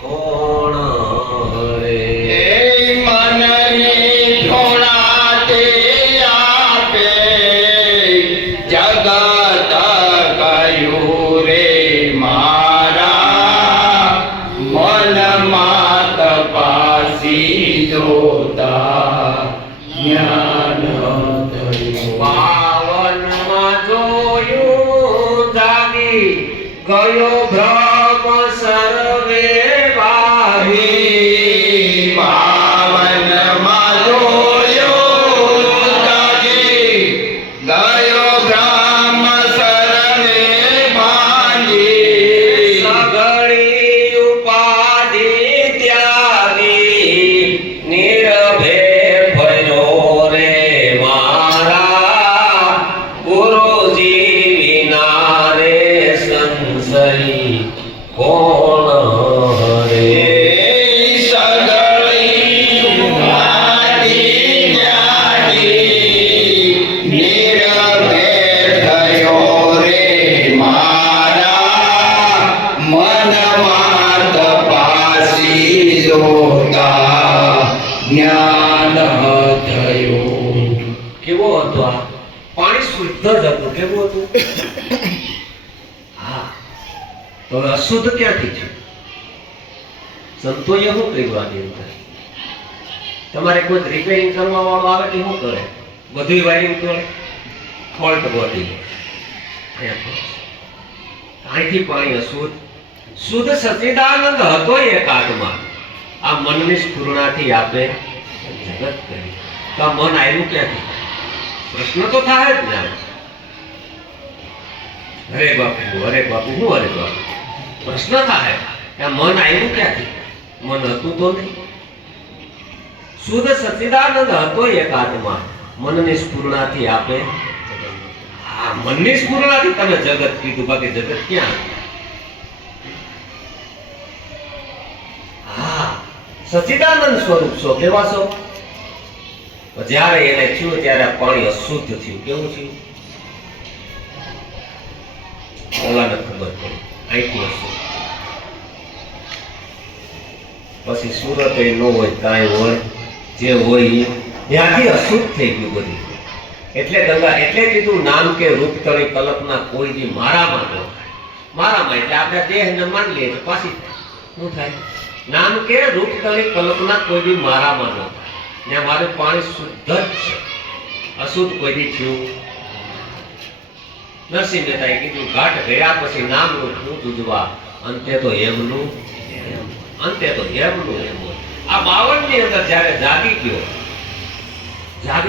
કોણ રે મનની થોડાતે આપે જગત કયું રે મારા મનમાં તપાસી જોતા જ્ઞાન થયું પાવનમાં જોયું જાગી ગયો ભ્રમ સર્વે વાહી પાવનમાં જોયો જાગી ગયો બ્રહ્મ શરણે ભાંગી સગળી ઉપાધિ ત્યાગી નિર્ભય ભયો રે મારા ગુરુજી વિના રે સંશય કોણ હરે સગળી ઉપાધિ ત્યાગી નિર્ભય થયો રે મારા મનમાં તપાસી જોતા જ્ઞાન થયું. કેવો હતો આ પાણી શુદ્ધ જ હતું. કેવું હતું? હા, તો હવે અશુદ્ધ ક્યાંથી છે? સંતોએ શું કર્યું આની અંદર? તમારે કોઈ રિપેરિંગ કરવા વાળો આવે કે શું કરે? બધું વાયરિંગ કરે, ફોલ્ટ ગોતી લે. અહીંથી પાણી અશુદ્ધ, શુદ્ધ સચ્ચિદાનંદ હતો એકાત્મા. આ મનની સ્ફુરણાથી આપે જગત કરી. તો આ મન આવ્યું ક્યાંથી? પ્રશ્ન તો થાય જ ને. હરે બાપુ, હરે બાપુ, હું હરે બાપુ? પ્રશ્ન થાય કે આ મન આવ્યું ક્યાંથી? મન હતું તો નહીં. શુદ્ધ સચ્ચિદાનંદ હતો એકાત્મા. મનની સ્ફુરણાથી આપે. આ મનની સ્ફુરણાથી તમે જગત કીધું, બાકી જગત ક્યાં? હા, સચ્ચિદાનંદ સ્વરૂપ છો. કેવા છો? જ્યારે એને થયું ત્યારે પાણી અશુદ્ધ થયું. કેવું થયું? ઓલાને ખબર પડી અહીંથી અશુદ્ધ. પછી સુરત એ ન હોય, કાંઈ હોય, જે હોય ત્યાંથી અશુદ્ધ થઈ ગયું બધું. એટલે ગંગા, એટલે કીધું નામ કે રૂપ તળી કલ્પના કોઈ દી મારામાં ન થાય. મારામાં એટલે આપણે દેહને માની લઈએ તો પાછી શું થાય? નામ કે રૂપ તળી કલ્પના કોઈ દી મારામાં ન થાય. ને મારું પાણી શુદ્ધ જ છે, અશુદ્ધ કોઈ દી થયું. નરસિંહ મહેતાએ કીધું ઘાટ ગયા પછી નામનું શું જુજવા, અંતે તો એમનું એમ. અંતે તો એમનું એમ હોય. આ 52 ની અંદર જ્યારે જાગી ગયો